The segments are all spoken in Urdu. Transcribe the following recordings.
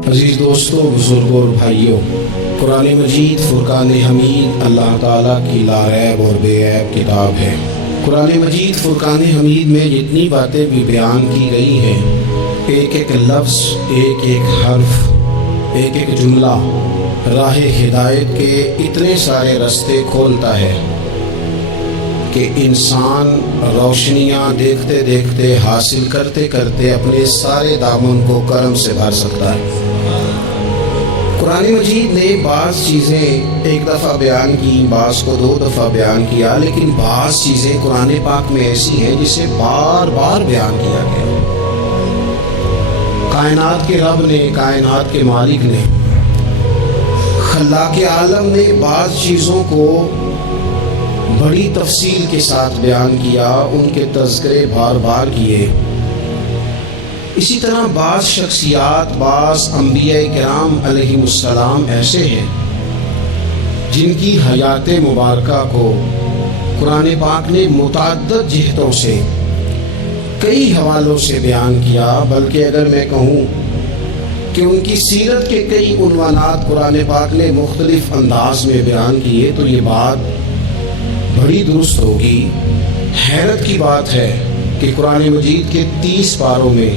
عزیز دوستوں، بزرگوں اور بھائیوں، قرآن مجید فرقان حمید اللہ تعالیٰ کی لاریب اور بے عیب کتاب ہے۔ قرآن مجید فرقان حمید میں جتنی باتیں بھی بیان کی گئی ہیں، ایک ایک لفظ، ایک ایک حرف، ایک ایک جملہ راہ ہدایت کے اتنے سارے راستے کھولتا ہے کہ انسان روشنیاں دیکھتے دیکھتے، حاصل کرتے کرتے اپنے سارے دامن کو کرم سے بھر سکتا ہے۔ قرآن مجید نے بعض چیزیں ایک دفعہ بیان کی، بعض کو 2 دفعہ بیان کیا، لیکن بعض چیزیں قرآن پاک میں ایسی ہیں جسے بار بار بیان کیا گیا۔ کائنات کے رب نے، کائنات کے مالک نے، خلاق عالم نے بعض چیزوں کو بڑی تفصیل کے ساتھ بیان کیا، ان کے تذکرے بار بار کیے۔ اسی طرح بعض شخصیات، بعض انبیاء کرام علیہم السلام ایسے ہیں جن کی حیات مبارکہ کو قرآن پاک نے متعدد جہتوں سے، کئی حوالوں سے بیان کیا، بلکہ اگر میں کہوں کہ ان کی سیرت کے کئی عنوانات قرآن پاک نے مختلف انداز میں بیان کیے، تو یہ بات بڑی درست ہوگی۔ حیرت کی بات ہے کہ قرآن مجید کے 30 پاروں میں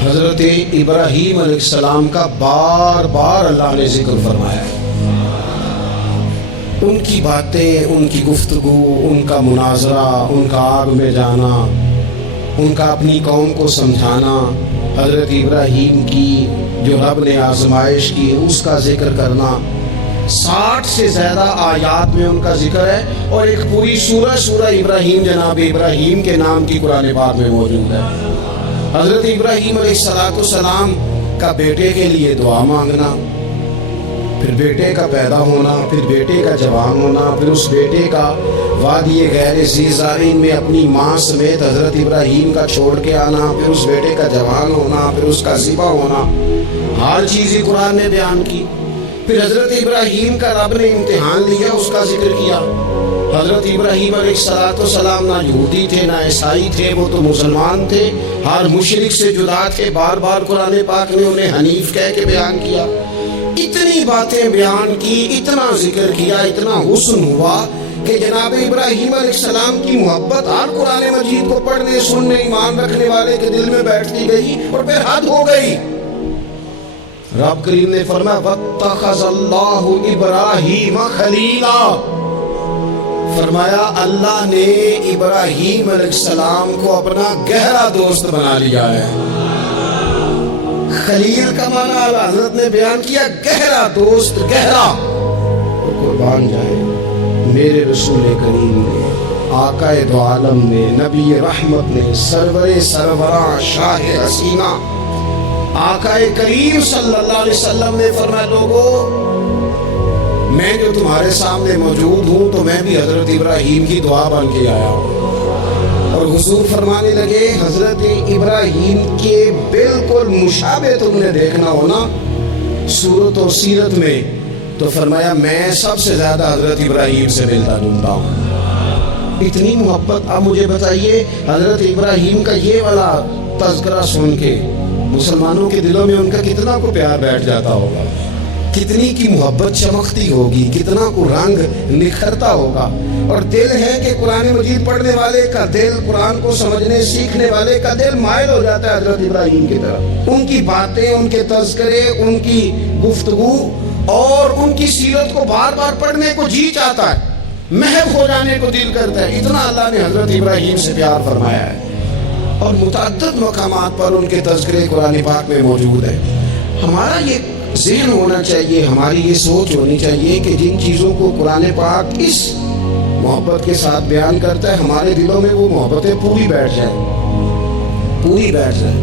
حضرت ابراہیم علیہ السلام کا بار بار اللہ نے ذکر فرمایا ہے۔ ان کی باتیں، ان کی گفتگو، ان کا مناظرہ، ان کا آگ میں جانا، ان کا اپنی قوم کو سمجھانا، حضرت ابراہیم کی جو رب نے آزمائش کی اس کا ذکر کرنا، 60 سے زیادہ آیات میں ان کا ذکر ہے، اور ایک پوری سورہ ابراہیم، جناب ابراہیم کے نام کی قرآن پاک میں موجود ہے۔ حضرت ابراہیم علیہ السلام کا بیٹے کے لیے دعا مانگنا، پھر بیٹے کا پیدا ہونا، پھر بیٹے کا جوان ہونا، پھر اس بیٹے کا وادی غیر ذی زارعین میں اپنی ماں سمیت حضرت ابراہیم کا چھوڑ کے آنا، پھر اس بیٹے کا جوان ہونا، پھر اس کا ذبح ہونا، ہر چیز ہی قرآن نے بیان کی۔ پھر حضرت ابراہیم کا رب نے امتحان لیا، اس کا ذکر کیا۔ حضرت ابراہیم علیہ السلام نہ یہودی تھے نہ عیسائی تھے، وہ تو مسلمان تھے، ہر مشرک سے جدا تھے۔ بار بار قرآن پاک نے انہیں حنیف کہہ کے بیان کیا۔ اتنی باتیں بیان کی، اتنا ذکر کیا، اتنا حسن ہوا کہ جناب ابراہیم علیہ السلام کی محبت ہر قرآن مجید کو پڑھنے، سننے، ایمان رکھنے والے کے دل میں بیٹھتی گئی، اور پھر حد ہو گئی۔ رب کریم نے فرمایا وَاتَّخَذَ اللَّهُ إِبْرَاهِيمَ خَلِيلًا، فرمایا اللہ نے ابراہیم علیہ السلام کو اپنا گہرا دوست بنا لیا ہے۔ خلیل کا معنی حضرت نے بیان کیا، گہرا دوست، گہرا۔ قربان جائے میرے رسول کریم نے، آقا دو عالم نے، نبی رحمت نے، سرور سروراں، شاہ حسینہ آقا کریم صلی اللہ علیہ وسلم نے فرمایا لوگو، میں جو تمہارے سامنے موجود ہوں تو میں بھی حضرت ابراہیم کی دعا بن کے آیا ہوں۔ اور حضور فرمانے لگے حضرت ابراہیم کے بالکل مشابہ تم نے دیکھنا ہونا صورت و سیرت میں، تو فرمایا میں سب سے زیادہ حضرت ابراہیم سے ملتا جلتا ہوں۔ اتنی محبت۔ اب مجھے بتائیے حضرت ابراہیم کا یہ والا تذکرہ سن کے مسلمانوں کے دلوں میں ان کا کتنا کو پیار بیٹھ جاتا ہوگا، کتنی کی محبت چمکتی ہوگی، کتنا کو رنگ نکھرتا ہوگا۔ اور دل ہے کہ قرآن مجید پڑھنے والے کا دل، قرآن کو سمجھنے سیکھنے والے کا دل مائل ہو جاتا ہے حضرت ابراہیم کی طرف۔ ان کی باتیں، ان کے تذکرے، ان کی گفتگو اور ان کی سیرت کو بار بار پڑھنے کو جی چاہتا ہے، محو ہو جانے کو دل کرتا ہے۔ اتنا اللہ نے حضرت ابراہیم سے پیار فرمایا ہے، اور متعدد مقامات پر ان کے تذکرے قرآن پاک میں موجود ہے۔ ہمارا یہ ذہن ہونا چاہیے، ہماری یہ سوچ ہونی چاہیے کہ جن چیزوں کو قرآن پاک اس محبت کے ساتھ بیان کرتا ہے، ہمارے دلوں میں وہ محبتیں پوری بیٹھ جائیں، پوری بیٹھ جائیں۔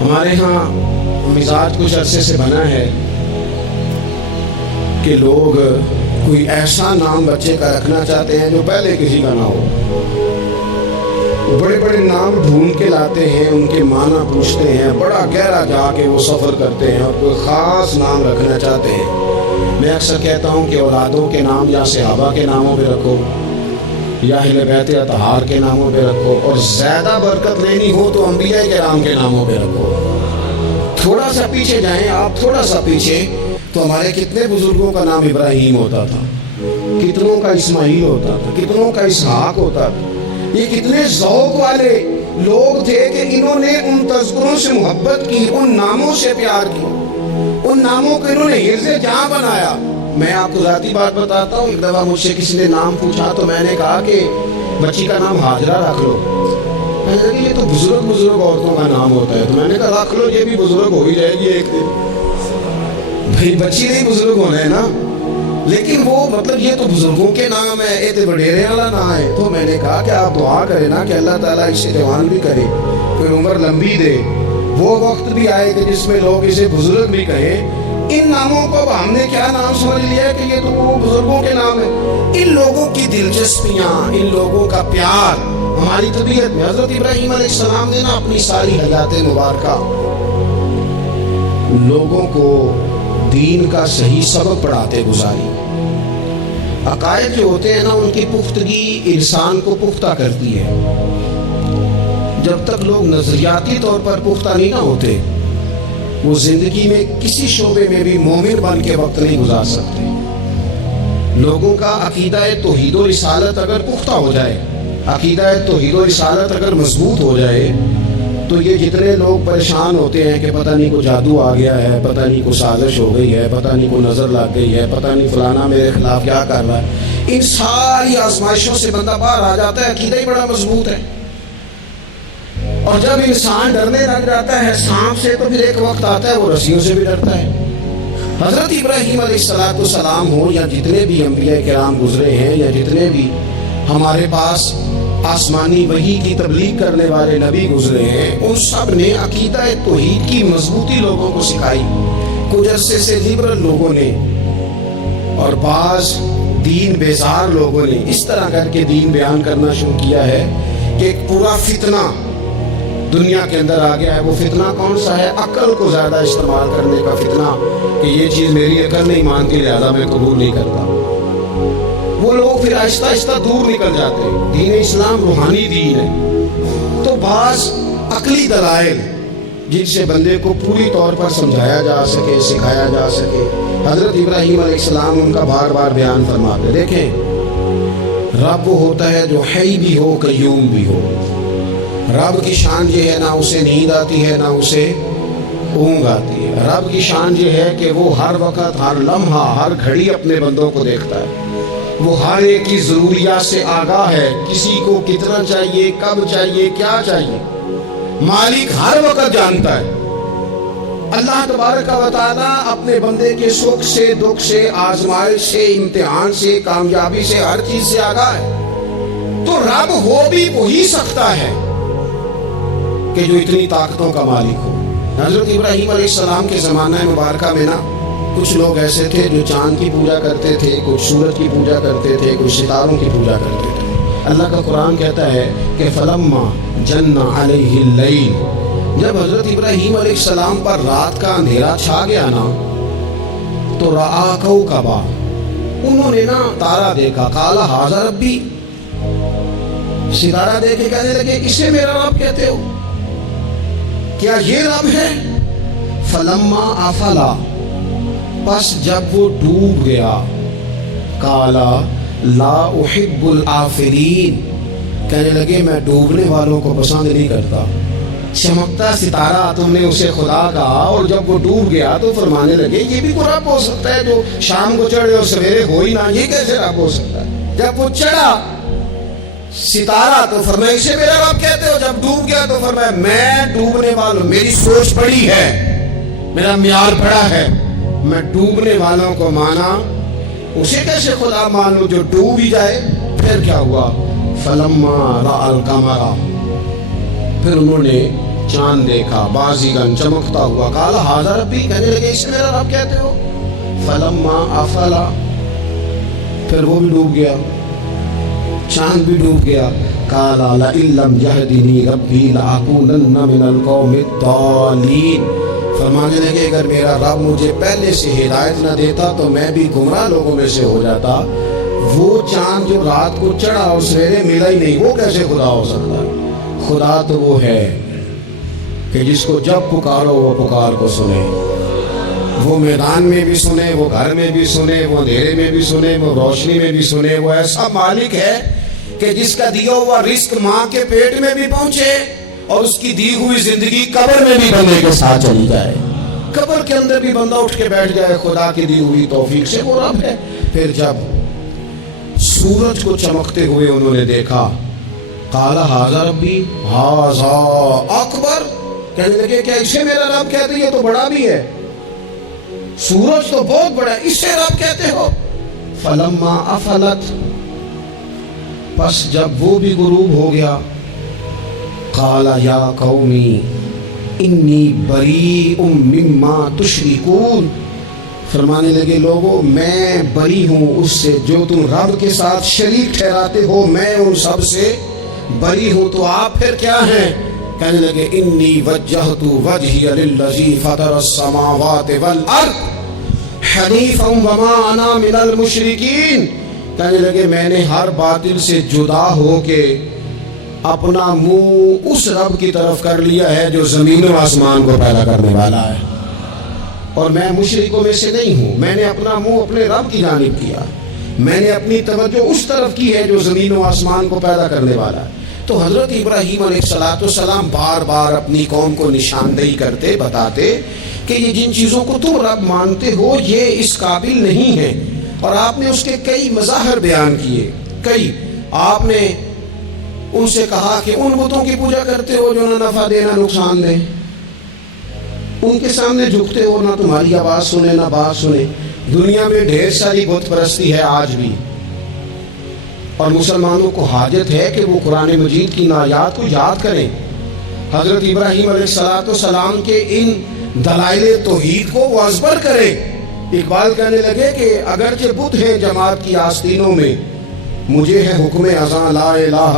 ہمارے ہاں مزاج کچھ عرصے سے بنا ہے کہ لوگ کوئی ایسا نام بچے کا رکھنا چاہتے ہیں جو پہلے کسی کا نہ ہو، بڑے بڑے نام ڈھونڈ کے لاتے ہیں، ان کے معنی پوچھتے ہیں، بڑا گہرا جا کے وہ سفر کرتے ہیں اور کوئی خاص نام رکھنا چاہتے ہیں۔ میں اکثر کہتا ہوں کہ اولادوں کے نام یا صحابہ کے ناموں پہ رکھو، یا اہل بیت اطہار کے ناموں پہ رکھو، اور زیادہ برکت لینی ہو تو انبیاء کرام کے ناموں پہ رکھو۔ تھوڑا سا پیچھے جائیں آپ، تھوڑا سا پیچھے، تو ہمارے کتنے بزرگوں کا نام ابراہیم ہوتا تھا، کتنوں کا اسماعیل ہوتا تھا، کتنوں کا اسحاق ہوتا تھا۔ یہ کتنے ذوق والے لوگ تھے کہ انہوں نے ان تذکروں سے محبت کی، ان ناموں سے پیار کیا، ان ناموں کو انہوں نے حرز جاں بنایا۔ میں آپ کو ذاتی بات بتاتا ہوں، ایک دفعہ مجھ سے کسی نے نام پوچھا تو میں نے کہا کہ بچی کا نام ہاجرہ رکھ لو۔ میں نے کہا کہ یہ تو بزرگ عورتوں کا نام ہوتا ہے، تو میں نے کہا رکھ لو، یہ بھی بزرگ ہو ہی جائے گی ایک دن۔ بھئی بچی نہیں بزرگ ہونا ہے نا، لیکن وہ مطلب یہ تو بزرگوں کے نام ہے، یہ تو وڈیرے والا نام ہے۔ تو میں نے کہا کہ آپ دعا کریں نا کہ اللہ تعالیٰ اسے جوان بھی کرے، کوئی عمر لمبی دے، وہ وقت بھی آئے کہ جس میں لوگ اسے بزرگ بھی کہیں۔ ان ناموں کو ہم نے کیا نام سمجھ لیا ہے کہ یہ تو وہ بزرگوں کے نام ہے۔ ان لوگوں کی دلچسپیاں، ان لوگوں کا پیار ہماری طبیعت میں۔ حضرت ابراہیم علیہ السلام نے نا اپنی ساری حیات مبارکہ لوگوں کو دین کا صحیح سبق پڑھاتے گزاری۔ عقائد جو ہوتے ہیں نا، ان کی پختگی انسان کو پختہ کرتی ہے۔ جب تک لوگ نظریاتی طور پر پختہ نہیں نہ ہوتے، وہ زندگی میں کسی شعبے میں بھی مومن بن کے وقت نہیں گزار سکتے۔ لوگوں کا عقیدہ توحید و رسالت اگر پختہ ہو جائے، عقیدہ توحید و رسالت اگر مضبوط ہو جائے، تو یہ جتنے لوگ پریشان ہوتے ہیں کہ پتہ نہیں کو جادو آ گیا ہے، پتہ نہیں کو سازش ہو گئی ہے، پتہ نہیں کو نظر لگ گئی ہے، پتہ نہیں فلانا میرے خلاف کیا کر رہا ہے، ان ساری آزمائشوں سے بندہ باہر آ جاتا ہے۔ عقیدہ ہی بڑا مضبوط ہے۔ اور جب انسان ڈرنے لگ جاتا ہے سانپ سے، تو پھر ایک وقت آتا ہے وہ رسیوں سے بھی ڈرتا ہے۔ حضرت ابراہیم علیہ السلام ہو یا جتنے بھی انبیاء کرام گزرے ہیں، یا جتنے بھی ہمارے پاس آسمانی وحی کی تبلیغ کرنے والے نبی گزرے ہیں، ان سب نے عقیدہ توحید کی مضبوطی لوگوں کو سکھائی۔ کچھ عرصے سے لبرل لوگوں نے اور بعض دین بیزار لوگوں نے اس طرح کر کے دین بیان کرنا شروع کیا ہے کہ ایک پورا فتنہ دنیا کے اندر آ گیا ہے۔ وہ فتنہ کون سا ہے؟ عقل کو زیادہ استعمال کرنے کا فتنہ، کہ یہ چیز میری عقل نہیں مانتی لہذا میں قبول نہیں کرتا۔ وہ لوگ پھر آہستہ آہستہ دور نکل جاتے ہیں۔ دین اسلام روحانی دین ہے، تو بعض عقلی دلائل جن سے بندے کو پوری طور پر سمجھایا جا سکے، سکھایا جا سکے، حضرت ابراہیم علیہ السلام ان کا بار بار بیان فرماتے۔ دیکھیں، رب وہ ہوتا ہے جو حی بھی ہو، قیوم بھی ہو۔ رب کی شان یہ ہے، نہ اسے نیند آتی ہے نہ اسے اونگ آتی ہے۔ رب کی شان یہ ہے کہ وہ ہر وقت، ہر لمحہ، ہر گھڑی اپنے بندوں کو دیکھتا ہے۔ وہ ہر ایک کی ضروریات سے آگاہ ہے، کسی کو کتنا چاہیے، کب چاہیے، کیا چاہیے، مالک ہر وقت جانتا ہے۔ اللہ تبارک و تعالیٰ اپنے بندے کے سکھ سے، دکھ سے، آزمائش سے، امتحان سے، کامیابی سے، ہر چیز سے آگاہ ہے۔ تو رب ہو بھی وہی سکتا ہے کہ جو اتنی طاقتوں کا مالک ہو۔ حضرت ابراہیم علیہ السلام کے زمانہ مبارکہ میں نا کچھ لوگ ایسے تھے جو چاند کی پوجا کرتے تھے، کچھ سورج کی پوجا کرتے تھے، کچھ ستاروں کی پوجا کرتے تھے۔ اللہ کا قرآن کہتا ہے کہ فلما جن علیہ اللیل، جب حضرت ابراہیم علیہ السلام پر رات کا اندھیرا چھا گیا نا، تو رآ کوکبا، انہوں نے نا تارا دیکھا، قال ھذا ربی، ستارہ دیکھ کے کہنے لگے اسے میرا رب کہتے ہو، کیا یہ رب ہے؟ فلما افلا، پس جب وہ ڈوب گیا، قالا لا احب الآفلین، کہنے لگے میں ڈوبنے والوں کو پسند نہیں کرتا۔ چمکتا ستارہ تم نے اسے خدا کہا، اور جب وہ ڈوب گیا تو فرمانے لگے یہ بھی کوئی رب ہو سکتا ہے جو شام کو چڑھے اور سویرے ہو ہی نہ، یہ کیسے رب ہو سکتا ہے؟ جب وہ چڑھا ستارہ تو فرمایا اسے میرا رب کہتے ہو، جب ڈوب گیا تو فرمایا میں ڈوبنے والوں، میری سوچ بڑی ہے، میرا معیار بڑا ہے، میں ڈوبنے والوں کو مانا، اسے کیسے خدا مانوں جو ڈوب ہی جائے؟ پھر کیا ہوا؟ فلما رأى القمر، پھر انہوں نے چاند دیکھا، بازغاً چمکتا ہوا، قال ھذا ربی، کہنے لگے اسے میرا رب کہتے ہو۔ فلما افلا، پھر وہ بھی ڈوب گیا، چاند بھی ڈوب گیا، قال لئن لم یہدنی ربی لأکونن من القوم الضالین، فرمانے لگے اگر میرا رب مجھے پہلے سے ہدایت نہ دیتا تو میں بھی گمراہ لوگوں میں سے ہو جاتا۔ وہ چاند جو رات کو چڑھا اور سویرے ملا ہی نہیں، وہ کیسے خدا ہو سکتا ہے؟ خدا تو وہ ہے کہ جس کو جب پکارو وہ پکار کو سنے، وہ میدان میں بھی سنے، وہ گھر میں بھی سنے، وہ اندھیرے میں بھی سنے، وہ روشنی میں بھی سنے۔ وہ ایسا مالک ہے کہ جس کا دیا ہوا رزق ماں کے پیٹ میں بھی پہنچے اور اس کی دی ہوئی زندگی قبر میں بھی بندے کے ساتھ چلی جائے، قبر کے اندر بھی بندہ اٹھ کے بیٹھ جائے خدا کی دی ہوئی توفیق سے، وہ رب ہے۔ پھر جب سورج کو چمکتے ہوئے انہوں نے دیکھا، قال ھذا ربی ھذا اکبر، کہنے لگے کہ اسے میرا رب کہتے، یہ تو بڑا بھی ہے، سورج تو بہت بڑا ہے، اسے رب کہتے ہو۔ فلما افلت، پس جب وہ بھی غروب ہو گیا، قال یا قومی انی بریء مما تشرکون، فرمانے لگے لوگو میں بری ہوں اس سے جو تم رب کے ساتھ شریک ٹھہراتے ہو، میں ان سب سے بری ہوں، تو آپ پھر کیا ہیں؟ کہنے لگے انی وجہت وجہی للذی فطر السماوات والارض حنیفا وما انا من المشرکین، کہنے لگے میں نے ہر باطل سے جدا ہو کے اپنا منہ اس رب کی طرف کر لیا ہے جو زمین و آسمان کو پیدا کرنے والا ہے، اور میں مشرکوں میں سے نہیں ہوں، میں نے اپنا منہ اپنے رب کی جانب کیا، میں نے اپنی توجہ اس طرف کی ہے جو زمین و آسمان کو پیدا کرنے والا ہے۔ تو حضرت ابراہیم علیہ السلام بار بار اپنی قوم کو نشاندہی کرتے، بتاتے کہ یہ جن چیزوں کو تم رب مانتے ہو یہ اس قابل نہیں ہے، اور آپ نے اس کے کئی مظاہر بیان کیے، کئی آپ نے ان سے کہا کہ ان بتوں کی پوجا کرتے ہو جو نہ نفع دے نہ نقصان دے، ان کے سامنے جھکتے ہو، نہ تمہاری آواز سنے نہ بات سنے۔ دنیا میں ڈھیر ساری بت پرستی ہے آج بھی، اور مسلمانوں کو حاجت ہے کہ وہ قرآن مجید کی آیات کو یاد کریں، حضرت ابراہیم علیہ السلام کے ان دلائل توحید کو وہ ازبر کریں۔ اقبال کہنے لگے کہ اگرچہ بت ہیں جماعت کی آستینوں میں، مجھے ہے حکم اذاں لا الہ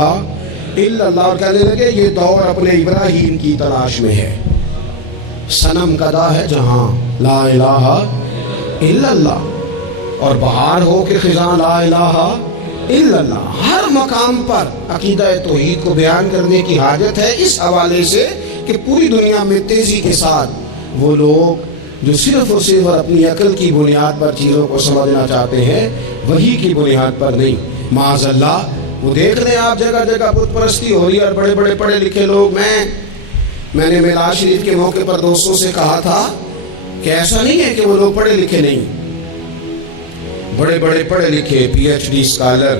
الا اللہ، اور کہنے لگے یہ دور اپنے ابراہیم کی تلاش میں ہے، صنم کدا ہے جہاں لا الہ الا اللہ، اور بہار ہو کے خزاں لا الہ الا اللہ۔ ہر مقام پر عقیدہ توحید کو بیان کرنے کی حاجت ہے، اس حوالے سے کہ پوری دنیا میں تیزی کے ساتھ وہ لوگ جو صرف اور صرف اپنی عقل کی بنیاد پر چیزوں کو سمجھنا چاہتے ہیں، وہی کی بنیاد پر نہیں، معاذ اللہ۔ وہ دیکھ لیں آپ جگہ جگہ بت پرستی ہو رہی ہے، اور بڑے بڑے پڑھے لکھے لوگ، میں نے میلاد شریف کے موقع پر دوستوں سے کہا تھا کہ ایسا نہیں ہے کہ وہ لوگ پڑھے لکھے نہیں، بڑے بڑے پڑھے لکھے پی ایچ ڈی اسکالر،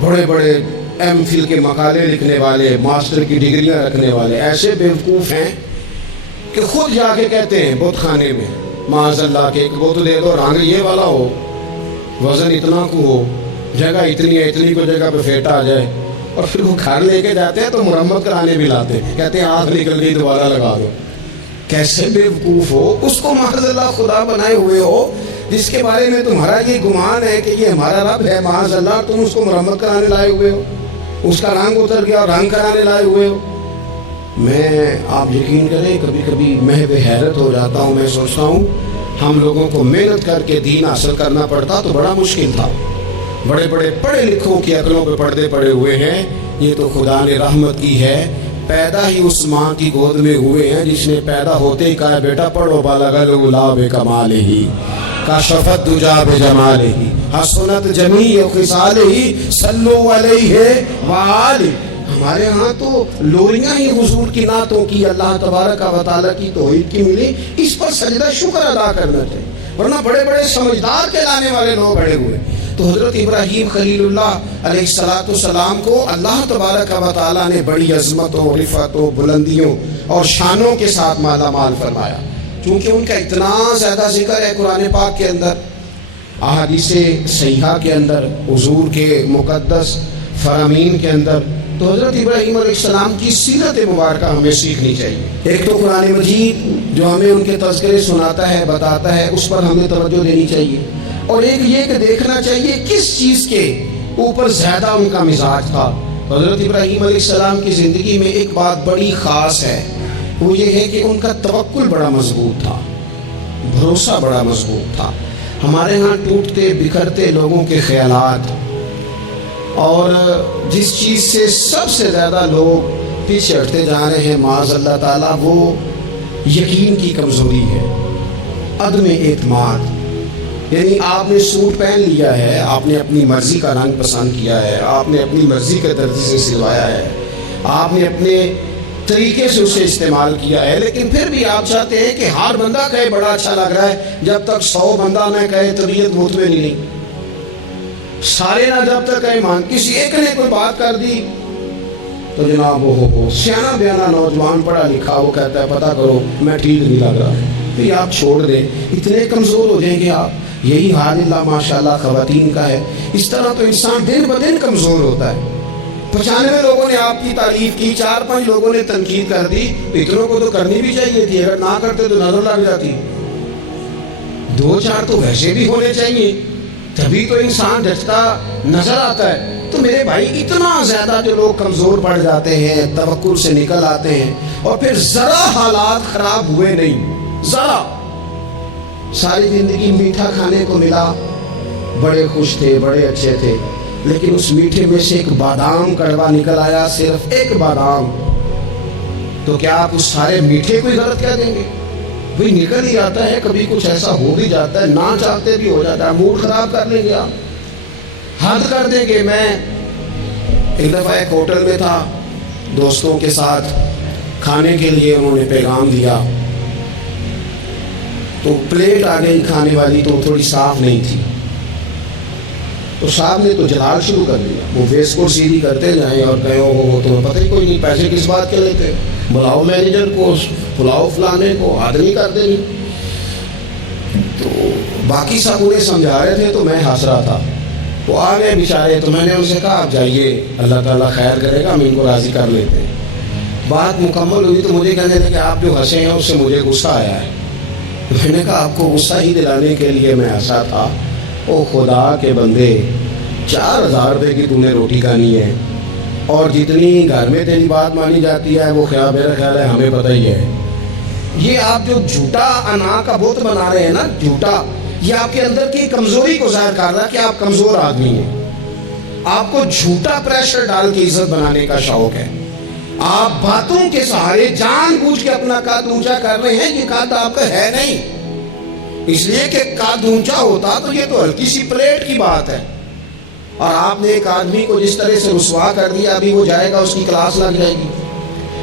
بڑے بڑے ایم فل کے مقالے لکھنے والے، ماسٹر کی ڈگریاں رکھنے والے ایسے بیوقوف ہیں کہ خود جا کے کہتے ہیں بت خانے میں معاذ اللہ کہ ایک بت دے دو، رنگ یہ والا ہو، وزن اتنا کو ہو، جگہ اتنی ہے، اتنی کو جگہ پہ پھیٹا آ جائے، اور پھر وہ گھر لے کے جاتے ہیں تو مرمت کرانے بھی لاتے ہیں، کہتے ہیں آنکھ نکل گئی دوبارہ لگا دو۔ کیسے بیوقوف ہو، اس کو معاذ اللہ خدا بنائے ہوئے ہو جس کے بارے میں تمہارا یہ گمان ہے کہ یہ ہمارا رب ہے، معاذ اللہ تم اس کو مرمت کرانے لائے ہوئے ہو، اس کا رنگ اتر گیا اور رنگ کرانے لائے ہوئے ہو۔ میں آپ یقین کریں کبھی کبھی محو حیرت ہو جاتا ہوں، میں سوچتا ہوں ہم لوگوں کو محنت کر کے دین حاصل کرنا پڑتا تو بڑا مشکل تھا، بڑے بڑے پڑھے لکھوں کی عقلوں پہ پردے پڑے ہوئے ہیں، یہ تو خدا نے رحمت کی ہے، پیدا ہی اس ماں کی گود میں ہوئے ہیں جس نے پیدا ہوتے ہی کہا بیٹا پڑھو بالغ الغلا بکمالہ کشفت دجا بجمالہ حسنت جمیع خصالہ صلو علیہ وآلہ۔ ہمارے ہاں تو لوریاں ہی حضور کی نعتوں کی، اللہ تبارک و تعالیٰ کی توحید کی ملی، اس پر سجدہ شکر ادا کرنا چاہیے، ورنہ بڑے بڑے سمجھدار کہلانے والے لوگ اڑے ہوئے۔ تو حضرت ابراہیم خلیل اللہ علیہ السلام کو اللہ تبارک و تعالیٰ نے بڑی عظمتوں، رفعتوں، بلندیوں اور شانوں کے ساتھ مالا مال فرمایا، چونکہ ان کا اتنا زیادہ ذکر ہے قرآن پاک کے اندر، احادیث صحیحہ کے اندر، حضور کے مقدس فرامین کے اندر۔ تو حضرت ابراہیم علیہ السلام کی سیرت مبارکہ ہمیں سیکھنی چاہیے۔ ایک تو قرآن مجید جو ہمیں ان کے تذکرے سناتا ہے، بتاتا ہے، اس پر ہمیں توجہ دینی چاہیے، اور ایک یہ کہ دیکھنا چاہیے کس چیز کے اوپر زیادہ ان کا مزاج تھا۔ حضرت ابراہیم علیہ السلام کی زندگی میں ایک بات بڑی خاص ہے، وہ یہ ہے کہ ان کا توکل بڑا مضبوط تھا، بھروسہ بڑا مضبوط تھا۔ ہمارے ہاں ٹوٹتے بکھرتے لوگوں کے خیالات، اور جس چیز سے سب سے زیادہ لوگ پیچھے ہٹتے جا رہے ہیں معاذ اللہ تعالیٰ. وہ یقین کی کمزوری ہے, عدم اعتماد. یعنی آپ نے سوٹ پہن لیا ہے, آپ نے اپنی مرضی کا رنگ پسند کیا ہے, آپ نے اپنی مرضی کے درجے سے سلوایا ہے, آپ نے اپنے طریقے سے اسے استعمال کیا ہے, لیکن پھر بھی آپ چاہتے ہیں کہ ہر بندہ کہے بڑا اچھا لگ رہا ہے, جب تک 100 بندہ نہ کہے طبیعت مطمئن نہیں. سارے نہ جب تک ایمان, کسی ایک نے کوئی بات کر دی تو جناب ہو سیانا بیانا نوجوان پڑھا لکھا وہ کہتا ہے پتہ کرو میں ٹھیک نہیں لگ رہا, پھر آپ چھوڑ دیں, اتنے کمزور ہو جائیں گے آپ. یہی حال اللہ ماشاءاللہ خواتین کا ہے. اس طرح تو انسان دن بدن کمزور ہوتا ہے. 95 لوگوں نے آپ کی تعریف کی, 4-5 لوگوں نے تنقید کر دی, اتنوں کو تو کرنی بھی چاہیے تھی, اگر نہ کرتے تو نظر لگ جاتی. 2-4 تو ویسے بھی ہونے چاہیے, تبھی تو انسان جچتا نظر آتا ہے. تو میرے بھائی اتنا زیادہ جو لوگ کمزور پڑ جاتے ہیں, توکل سے نکل آتے ہیں, اور پھر ذرا حالات خراب ہوئے نہیں, ذرا ساری زندگی میٹھا کھانے کو ملا, بڑے خوش تھے, بڑے اچھے تھے, لیکن اس میٹھے میں سے ایک بادام کڑوا نکل آیا, صرف ایک بادام, تو کیا آپ اس سارے میٹھے کو غلط کہہ دیں گے؟ وہی نکل ہی آتا ہے, کبھی کچھ ایسا ہو بھی جاتا ہے, نہ چاہتے بھی ہو جاتا ہے, موڈ خراب کر لیں گے آپ, حد کر دیں گے. میں ایک دفعہ ایک ہوٹل میں تھا, دوستوں کے ساتھ کھانے کے لیے انہوں نے پیغام دیا, تو پلیٹ آ گئی کھانے والی, تو تھوڑی صاف نہیں تھی, تو صاحب نے تو جلال شروع کر دیا. وہ فیس کو سیدھی کرتے جائیں اور کہیں وہ تو پتہ ہی کوئی نہیں, پیسے کس بات کے لیتے, بلاؤ مینیجر کو, بلاؤ فلانے کو, آدمی کر دیں. تو باقی سب انہیں سمجھا رہے تھے تو میں ہنس رہا تھا. وہ آ گئے بیچارے, تو میں نے ان سے کہا آپ جائیے, اللہ تعالیٰ خیر کرے گا, ہم ان کو راضی کر لیتے ہیں. بات مکمل ہوئی تو مجھے کہنے لگے کہ آپ جو ہنسے ہیں اس سے مجھے غصہ آیا ہے. میں نے کہا آپ کو غصہ ہی دلانے کے لیے میں ہنسا تھا. او خدا کے بندے, 4000 روپے کی تم نے روٹی کھانی ہے, اور جتنی گھر میں تیری بات مانی جاتی ہے وہ میرا خیال ہے ہمیں پتہ ہی ہے. یہ آپ جو جھوٹا انا کا بت بنا رہے ہیں نا, جھوٹا, یہ آپ کے اندر کی کمزوری کو ظاہر کر رہا ہے کہ آپ کمزور آدمی ہیں. آپ کو جھوٹا پریشر ڈال کے عزت بنانے کا شوق ہے. آپ باتوں کے سہارے جان بوجھ کے اپنا قد اونچا کر رہے ہیں. یہ قد آپ کا ہے نہیں, اس لیے کہ قد اونچا ہوتا تو یہ تو ہلکی سی پلیٹ کی بات ہے. اور آپ نے ایک آدمی کو جس طرح سے رسوا کر دیا, ابھی وہ جائے گا اس کی کلاس لگ جائے گی,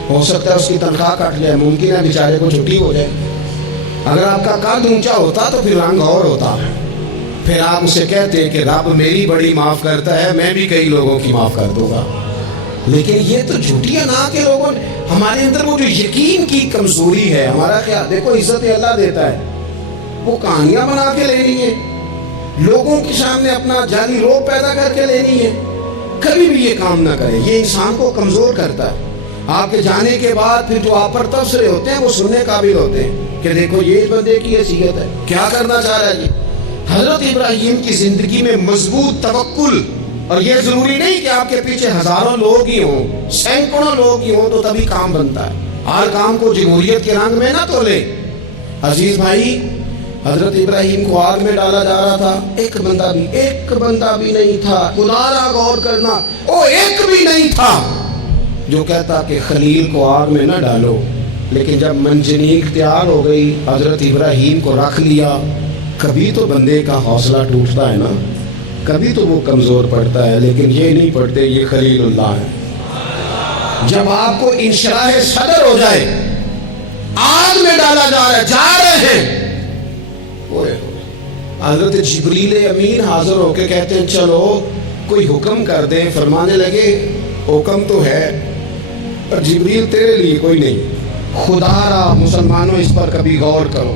ہو سکتا ہے اس کی تنخواہ کٹ جائے, ممکن ہے بیچارے کو چھٹی ہو جائے. اگر آپ کا قد اونچا ہوتا تو پھر رنگ اور ہوتا, پھر آپ اسے کہتے کہ رب میری بڑی معاف کرتا ہے, میں بھی کئی لوگوں کی معاف کر دوں گا. لیکن یہ تو جھوٹی انا کے لوگوں نے, ہمارے اندر وہ جو یقین کی کمزوری ہے, ہمارا خیال, دیکھو عزت اللہ دیتا ہے, وہ کہانیاں بنا کے لینی ہے, لوگوں کے سامنے اپنا جعلی روپ پیدا کر کے لینی ہے. کبھی بھی یہ کام نہ کرے, یہ انسان کو کمزور کرتا ہے. آپ کے جانے کے بعد پھر جو آپ پر تبصرے ہوتے ہیں وہ سننے قابل ہوتے ہیں کہ دیکھو یہ بندے کی حیثیت ہے, کیا کرنا چاہ رہا ہے یہ. حضرت ابراہیم کی زندگی میں مضبوط توکل, اور یہ ضروری نہیں کہ آپ کے پیچھے ہزاروں لوگ ہی ہوں, سینکڑوں لوگ ہی ہوں تو تبھی کام بنتا ہے. ہر کام کو جمہوریت کے رنگ میں نہ تولے. عزیز بھائی, حضرت ابراہیم کو آگ میں ڈالا جا رہا تھا, ایک بندہ بھی نہیں تھا. خدا غور کرنا, وہ ایک بھی نہیں تھا جو کہتا کہ خلیل کو آگ میں نہ ڈالو. لیکن جب منجنیق تیار ہو گئی, حضرت ابراہیم کو رکھ لیا. کبھی تو بندے کا حوصلہ ٹوٹتا ہے نا, کبھی تو وہ کمزور پڑتا ہے, لیکن یہ نہیں پڑتے یہ خلیل اللہ ہے. جب آپ کو انشراح صدر ہو جائے, آگ میں ڈالا جا رہے ہیں, حضرت جبریل امین حاضر ہو کے کہتے ہیں چلو کوئی حکم کر دیں. فرمانے لگے حکم تو ہے پر جبریل تیرے لیے کوئی نہیں. خدا را مسلمانوں اس پر کبھی غور کرو.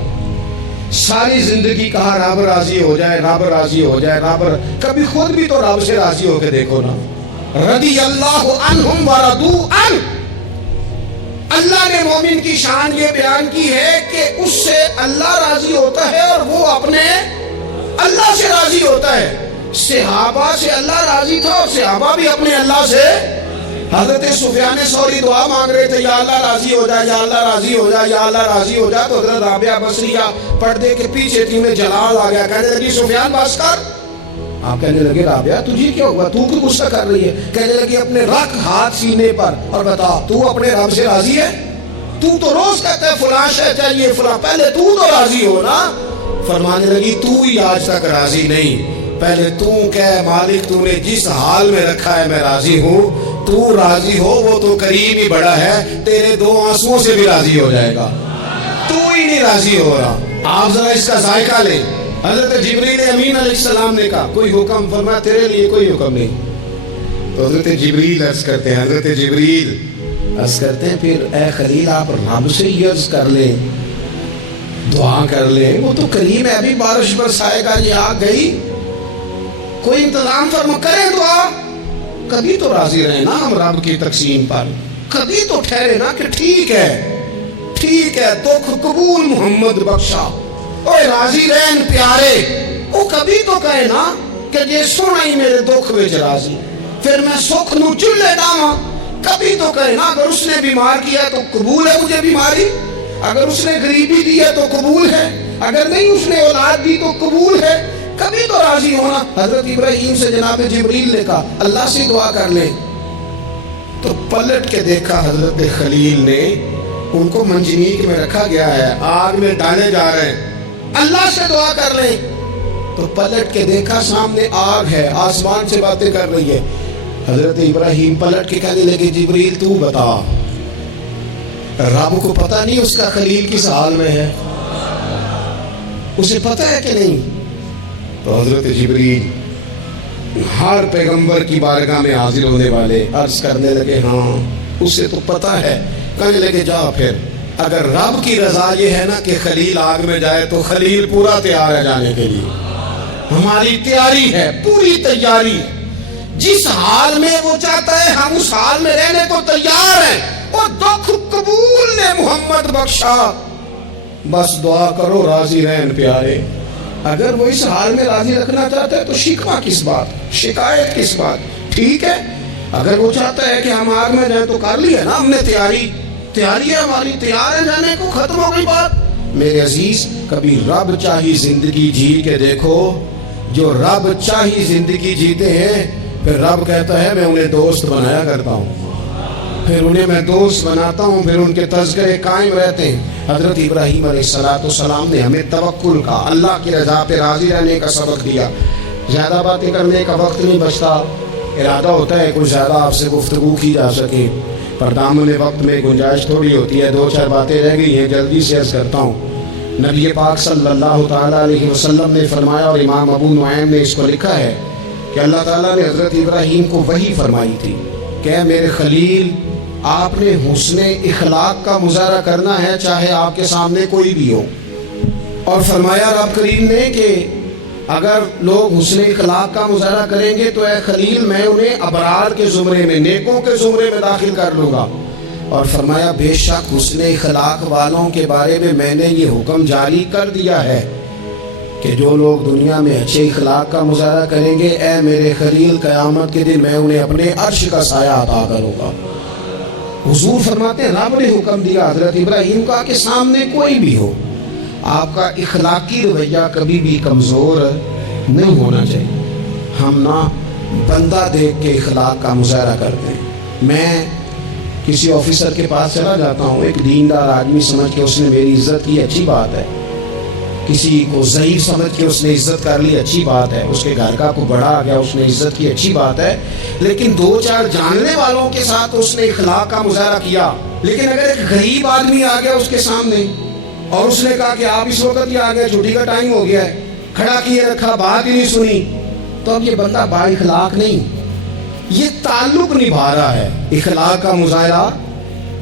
ساری زندگی کہا رب راضی ہو جائے, رب راضی ہو جائے, رب, کبھی خود بھی تو رب سے راضی ہو کے دیکھو نا. رضی اللہ عنہم ورضوا عنہ. اللہ نے مومن کی شان یہ بیان کی ہے کہ اس سے اللہ راضی ہوتا ہے اور وہ اپنے اللہ سے راضی ہوتا ہے. صحابہ سے اللہ راضی تھا اور صحابہ بھی اپنے اللہ سے. حضرت سفیان ثوری دعا مانگ رہے تھے, یا اللہ راضی ہو جائے, یا اللہ راضی ہو جائے, یا اللہ راضی ہو جائے. تو حضرت رابعہ بصریہ پردے کے پیچھے تھی, انہیں جلال آ گیا, کہنے لگی سفیان بس کر, آپ کہنے لگے رابعہ تجھے کیا ہوا، تو کیوں غصہ کر رہی ہے؟ کہنے لگی اپنے رکھ ہاتھ سینے پر اور بتا تو اپنے رب سے راضی ہے؟ تو روز کہتا ہے فلاں شے چاہیے فلاں، پہلے تو راضی ہو نا۔ فرمانے لگی تو ہی آج تک راضی نہیں، پہلے تو کہہ مالک تو نے جس حال میں رکھا ہے میں راضی ہوں، تو راضی ہو وہ تو کریم ہی بڑا ہے، تیرے دو آنسوؤں سے بھی راضی ہو جائے گا، تو ہی نہیں راضی ہو رہا۔ آپ ذرا اس کا ذائقہ لیں۔ حضرت جبریل امین علیہ السلام نے کہا کوئی حکم؟ فرمایا تیرے لیے کوئی حکم نہیں۔ تو حضرت جبریل عرض کرتے ہیں، حضرت جبریل عرض کرتے ہیں پھر اے خلیل آپ رب سے یہ عرض کر لیں، دعا کر لیں، وہ تو کریم ہے، ابھی بارش برسائے گا، یہ آگ گئی، کوئی انتظام فرما کریں دعا، کبھی تو راضی رہے نا ہم رب کی تقسیم پر، کبھی تو ٹھہرے نا کہ ٹھیک ہے دکھ قبول محمد بخشا، اوے راضی رہن پیارے، وہ کبھی تو کہے نا کہ یہ سونا ہی میرے دکھ وچ راضی، پھر میں سکھ نو چلے ڈاواں، کبھی تو کہے نا اگر اس نے بیمار کیا تو قبول ہے مجھے بیماری، اگر اس نے غریبی دی ہے تو قبول ہے، اگر نہیں اس نے اولاد دی تو قبول ہے، کبھی تو راضی ہونا۔ حضرت ابراہیم سے جناب جبریل نے کہا اللہ سے دعا کر لیں، تو پلٹ کے دیکھا حضرت خلیل نے، ان کو منجنیق میں رکھا گیا ہے، آگ میں ڈالے جا رہے ہیں، اللہ سے دعا کر لیں، تو پلٹ کے دیکھا سامنے آگ ہے، آسمان سے باتیں کر رہی ہے۔ حضرت ابراہیم پلٹ کے کہنے لگے جبریل تو بتا، رب کو پتہ نہیں اس کا خلیل کس حال میں ہے، اسے پتہ ہے کہ نہیں؟ تو حضرت جبریل ہر پیغمبر کی بارگاہ میں حاضر ہونے والے عرض کرنے لگے ہاں اسے تو پتہ ہے۔ کہنے لگے جا پھر اگر رب کی رضا یہ ہے نا کہ خلیل آگ میں جائے تو خلیل پورا تیار ہے جانے کے لیے، ہماری تیاری ہے، پوری تیاری، جس حال میں وہ چاہتا ہے ہم اس حال میں رہنے کو تیار ہیں، اور دکھ قبول نے محمد بخشا، بس دعا کرو راضی رہن پیارے۔ اگر وہ اس حال میں راضی رکھنا چاہتا ہے تو شکوہ کس بات، شکایت کس بات، ٹھیک ہے۔ اگر وہ چاہتا ہے کہ ہم آگ میں جائیں تو کر لی ہے نا ہم نے تیاری ہے ہماری، تیار ہے جانے کو، ختم ہو گئی بات۔ میرے عزیز کبھی رب چاہی زندگی جی کے دیکھو، جو رب چاہی زندگی جیتے ہیں پھر رب کہتا ہے میں انہیں دوست بنایا کرتا ہوں، پھر انہیں میں دوست بناتا ہوں، پھر ان کے تذکرے قائم رہتے ہیں۔ حضرت ابراہیم علیہ السلام نے ہمیں توکل کا، اللہ کی رضا پہ راضی رہنے کا سبق دیا۔ زیادہ باتیں کرنے کا وقت نہیں بچتا، ارادہ ہوتا ہے کچھ زیادہ آپ سے گفتگو کی جا سکے، پر دامن وقت میں گنجائش تھوڑی ہوتی ہے، دو چار باتیں رہ گئی ہیں، جلدی سے عرض کرتا ہوں۔ نبی پاک صلی اللہ تعالیٰ علیہ وسلم نے فرمایا، اور امام ابو نعیم نے اس کو لکھا ہے کہ اللہ تعالیٰ نے حضرت ابراہیم کو وحی فرمائی تھی کہ اے میرے خلیل آپ نے حسن اخلاق کا مظاہرہ کرنا ہے چاہے آپ کے سامنے کوئی بھی ہو، اور فرمایا رب کریم نے کہ اگر لوگ حسن اخلاق کا مظاہرہ کریں گے تو اے خلیل میں انہیں ابرار کے زمرے میں، نیکوں کے زمرے میں داخل کر لوں گا، اور فرمایا بے شک حسن اخلاق والوں کے بارے میں میں نے یہ حکم جاری کر دیا ہے کہ جو لوگ دنیا میں اچھے اخلاق کا مظاہرہ کریں گے اے میرے خلیل قیامت کے دن میں انہیں اپنے عرش کا سایہ عطا کروں گا۔ حضور فرماتے ہیں رب نے حکم دیا حضرت ابراہیم کا کہ سامنے کوئی بھی ہو آپ کا اخلاقی رویہ کبھی بھی کمزور نہیں ہونا چاہیے۔ ہم نہ بندہ دیکھ کے اخلاق کا مظاہرہ کرتے ہیں۔ میں کسی آفیسر کے پاس چلا جاتا ہوں، ایک دیندار آدمی سمجھ کے اس نے میری عزت کی، اچھی بات ہے، کسی کو ضعیف سمجھ کے اس نے عزت کر لی، اچھی بات ہے، اس کے گھر کا کوئی بڑا آ گیا اس نے عزت کی، اچھی بات ہے، لیکن دو چار جاننے والوں کے ساتھ اس نے اخلاق کا مظاہرہ کیا۔ لیکن اگر ایک غریب آدمی آ گیا اس کے سامنے اور اس نے کہا کہ آپ اس وقت ہی آ گئے، چھٹی کا ٹائم ہو گیا ہے، کھڑا کیے رکھا، بات ہی نہیں سنی، تو اب یہ بندہ با اخلاق نہیں، یہ تعلق نبھا رہا ہے، اخلاق کا مظاہرہ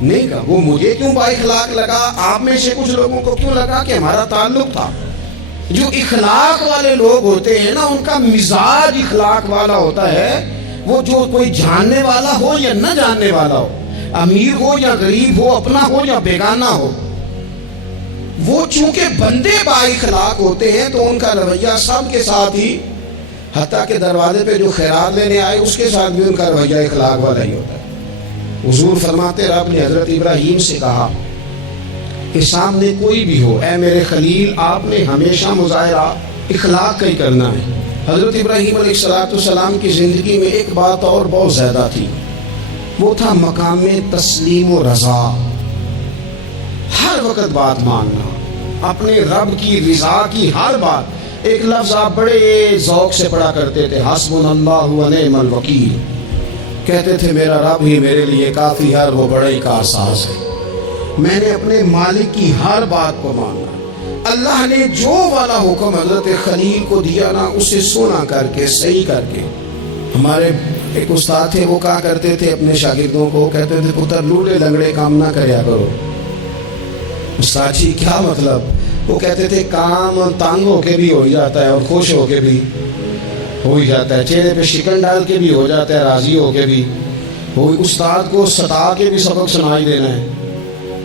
نہیں کہا۔ وہ مجھے کیوں با اخلاق لگا، آپ میں سے کچھ لوگوں کو کیوں لگا کہ ہمارا تعلق تھا۔ جو اخلاق والے لوگ ہوتے ہیں نا ان کا مزاج اخلاق والا ہوتا ہے، وہ جو کوئی جاننے والا ہو یا نہ جاننے والا ہو، امیر ہو یا غریب ہو، اپنا ہو یا بیگانہ ہو، وہ چونکہ بندے با اخلاق ہوتے ہیں تو ان کا رویہ سب کے ساتھ ہی، حتیٰ کہ دروازے پہ جو خیرات لینے آئے اس کے ساتھ بھی ان کا رویہ اخلاق والا ہی ہوتا ہے۔ حضور فرماتے رب نے حضرت ابراہیم سے کہا کہ سامنے کوئی بھی ہو اے میرے خلیل آپ نے ہمیشہ مظاہرہ اخلاق کا ہی کرنا ہے، حضرت ابراہیم علیہ السلام کی زندگی میں ایک بات اور بہت زیادہ تھی، وہ تھا مقام تسلیم و رضا۔ ہر وقت بات ماننا، اپنے رب کی رضا کی ہر بات۔ ایک لفظ آپ بڑے ذوق سے پڑھا کرتے تھے، حسبنا اللہ و نعم الوکیل۔ کہتے تھے میرا رب ہی میرے لیے کافی ہے، وہ بڑا ہی کارساز ہے۔ میں نے اپنے مالک کی ہر بات کو ماننا۔ اللہ نے جو والا حکم حضرت خلیل کو دیا نا، اسے سونا کر کے صحیح کر کے۔ ہمارے ایک استاد تھے، وہ کہا کرتے تھے اپنے شاگردوں کو، کہتے تھے پتر لوڑے لنگڑے کام نہ کریا کرو۔ استاد جی کیا مطلب؟ وہ کہتے تھے کام تانگ ہو کے بھی ہو جاتا ہے اور خوش ہو کے بھی ہو ہی جاتا ہے، چہرے پہ شکن ڈال کے بھی ہو جاتا ہے، راضی ہو کے بھی ہو۔ استاد کو ستا کے بھی سبق سنائی دینا ہے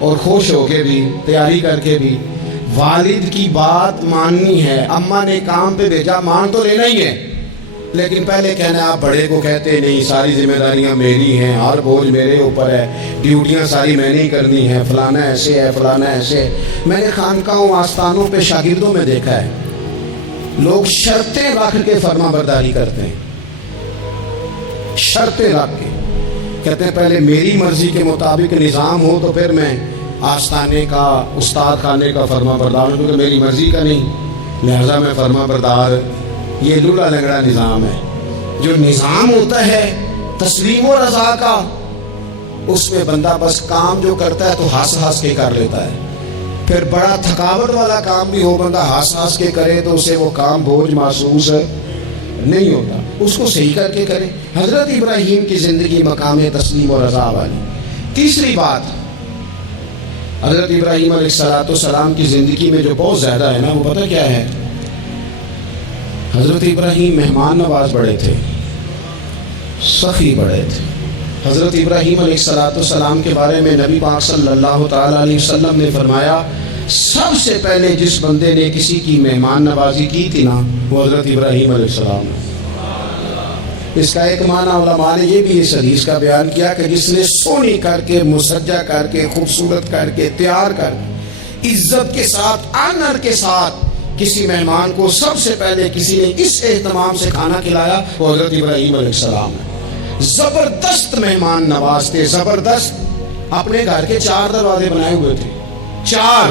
اور خوش ہو کے بھی، تیاری کر کے بھی۔ والد کی بات ماننی ہے، اماں نے کام پہ بھیجا، مان تو لینا ہی ہے، لیکن پہلے کہنا آپ بڑے کو کہتے نہیں، ساری ذمہ داریاں میری ہیں، ہر بوجھ میرے اوپر ہے، ڈیوٹیاں ساری میں نے کرنی ہے، فلانا ایسے ہے، فلانا ایسے ہے۔ میں نے خانقاہوں آستانوں پہ شاگردوں میں دیکھا ہے، لوگ شرطیں رکھ کے فرما برداری کرتے ہیں، شرطیں رکھ کے کہتے ہیں پہلے میری مرضی کے مطابق نظام ہو تو پھر میں آستانے کا، استاد خانے کا فرما بردار ہوں، کیونکہ میری مرضی کا نہیں، لہذا میں فرما بردار۔ یہ لولا لنگڑا نظام ہے۔ جو نظام ہوتا ہے تسلیم و رضا کا، اس میں بندہ بس کام جو کرتا ہے تو ہنس ہنس کے کر لیتا ہے۔ پھر بڑا تھکاوٹ والا کام بھی ہو، بندہ ہنس ہنس کے کرے تو اسے وہ کام بوجھ محسوس نہیں ہوتا، اس کو صحیح کر کے کرے۔ حضرت ابراہیم کی زندگی مقام تسلیم و رضا والی۔ تیسری بات، حضرت ابراہیم علیہ السلام کی زندگی میں جو بہت زیادہ ہے نا، وہ پتہ کیا ہے؟ حضرت ابراہیم مہمان نواز بڑے تھے، سخی بڑے تھے۔ حضرت ابراہیم علیہ السلام کے بارے میں نبی پاک صلی اللہ تعالیٰ علیہ وسلم نے فرمایا، سب سے پہلے جس بندے نے کسی کی مہمان نوازی کی تھی نا، وہ حضرت ابراہیم علیہ السلام ہے۔ اس کا ایک معنی علماء نے یہ بھی اس حدیث کا بیان کیا کہ جس نے سونی کر کے، مسجع کر کے، خوبصورت کر کے، تیار کر کے، عزت کے ساتھ، آنر کے ساتھ کسی مہمان کو سب سے پہلے کسی نے اس اہتمام سے کھانا کھلایا، وہ حضرت ابراہیم علیہ السلام ہے۔ زبردست مہمان نواز تھے، زبردست۔ اپنے گھر کے 4 دروازے بنائے ہوئے تھے، 4،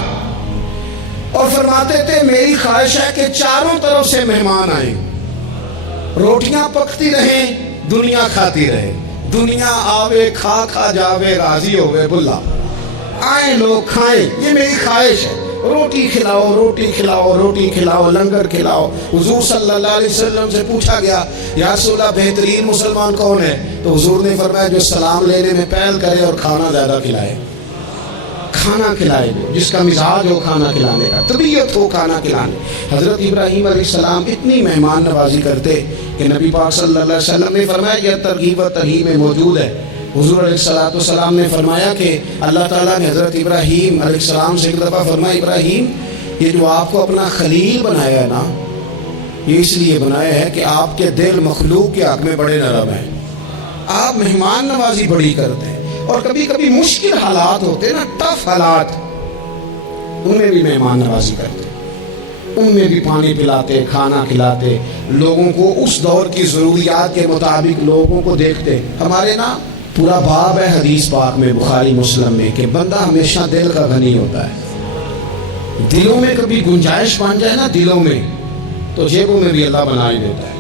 اور فرماتے تھے میری خواہش ہے کہ چاروں طرف سے مہمان آئیں، روٹیاں پکتی رہیں، دنیا کھاتی رہے، دنیا آوے کھا کھا جاوے، راضی ہوئے بلا، آئیں لوگ کھائیں، یہ میری خواہش ہے۔ روٹی کھلاؤ، روٹی کھلاؤ، روٹی کھلاؤ، لنگر کھلاؤ۔ حضور صلی اللہ علیہ وسلم سے پوچھا گیا یا رسول اللہ بہترین مسلمان کون ہے؟ تو حضور نے فرمایا جو سلام لینے میں پہل کرے اور کھانا زیادہ کھلائے، کھانا کھلائے، جس کا مزاج ہو کھانا کھلانے کا، طبیعت ہو کھانا کھلانے۔ حضرت ابراہیم علیہ السلام اتنی مہمان نوازی کرتے کہ نبی پاک صلی اللہ علیہ وسلم نے فرمایا یہ ترغیب و ترہیب میں موجود ہے۔ حضور علیہ السلام نے فرمایا کہ اللہ تعالیٰ نے حضرت ابراہیم علیہ السلام سے ایک دفعہ فرمایا، ابراہیم یہ جو آپ کو اپنا خلیل بنایا ہے نا، یہ اس لیے بنایا ہے کہ آپ کے دل مخلوق کے حق میں بڑے نرم ہیں، آپ مہمان نوازی بڑی کرتے ہیں، اور کبھی کبھی مشکل حالات ہوتے ہیں نا، ٹف حالات، ان میں بھی مہمان نوازی کرتے، ان میں بھی پانی پلاتے، کھانا کھلاتے، لوگوں کو اس دور کی ضروریات کے مطابق لوگوں کو دیکھتے۔ ہمارے نا پورا باب ہے حدیث پاک میں، بخاری مسلم میں، کہ بندہ ہمیشہ دل کا غنی ہوتا ہے۔ دلوں میں کبھی گنجائش بن جائے نا، دلوں میں، تو جیبوں میں بھی اللہ بنا ہی دیتا ہے۔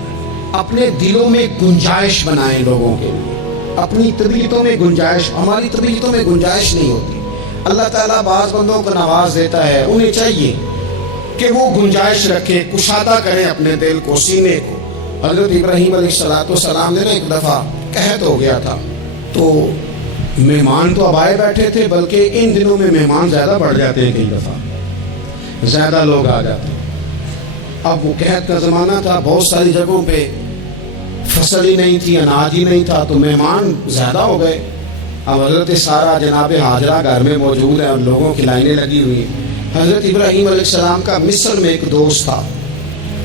اپنے دلوں میں گنجائش بنائیں لوگوں کے لیے، اپنی طبیعتوں میں گنجائش، ہماری طبیعتوں میں گنجائش نہیں ہوتی۔ اللہ تعالیٰ بعض بندوں کو نواز دیتا ہے، انہیں چاہیے کہ وہ گنجائش رکھے، کشادہ کریں اپنے دل کو، سینے کو۔ حضرت ابراہیم علیہ السلام نے ایک دفعہ قحط ہو گیا تھا، تو مہمان تو اب آئے بیٹھے تھے، بلکہ ان دنوں میں مہمان زیادہ بڑھ جاتے ہیں، کئی دفعہ زیادہ لوگ آ جاتے ہیں۔ اب وہ قحط کا زمانہ تھا، بہت ساری جگہوں پہ فصل ہی نہیں تھی، اناج ہی نہیں تھا، تو مہمان زیادہ ہو گئے۔ اب حضرت سارہ جناب ہاجرہ گھر میں موجود ہیں اور لوگوں کی لائنیں لگی ہوئی ہیں۔ حضرت ابراہیم علیہ السلام کا مصر میں ایک دوست تھا،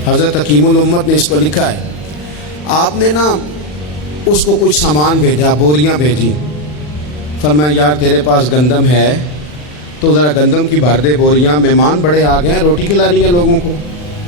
حضرت حکیم الامت نے اس کو لکھا ہے، آپ نے نا اس کو کچھ سامان بھیجا، بوریاں بھیجی، فرمایا یار تیرے پاس گندم ہے تو ذرا گندم کی بھر دے بوریاں، مہمان بڑے آ گئے ہیں، روٹی کھلانی ہے لوگوں کو۔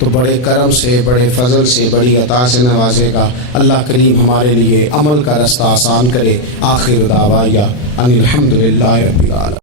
تو بڑے کرم سے، بڑے فضل سے، بڑی عطا سے نوازے گا۔ اللہ کریم ہمارے لیے عمل کا رستہ آسان کرے۔ آخر دعوایا ان الحمدللہ رب العالمین۔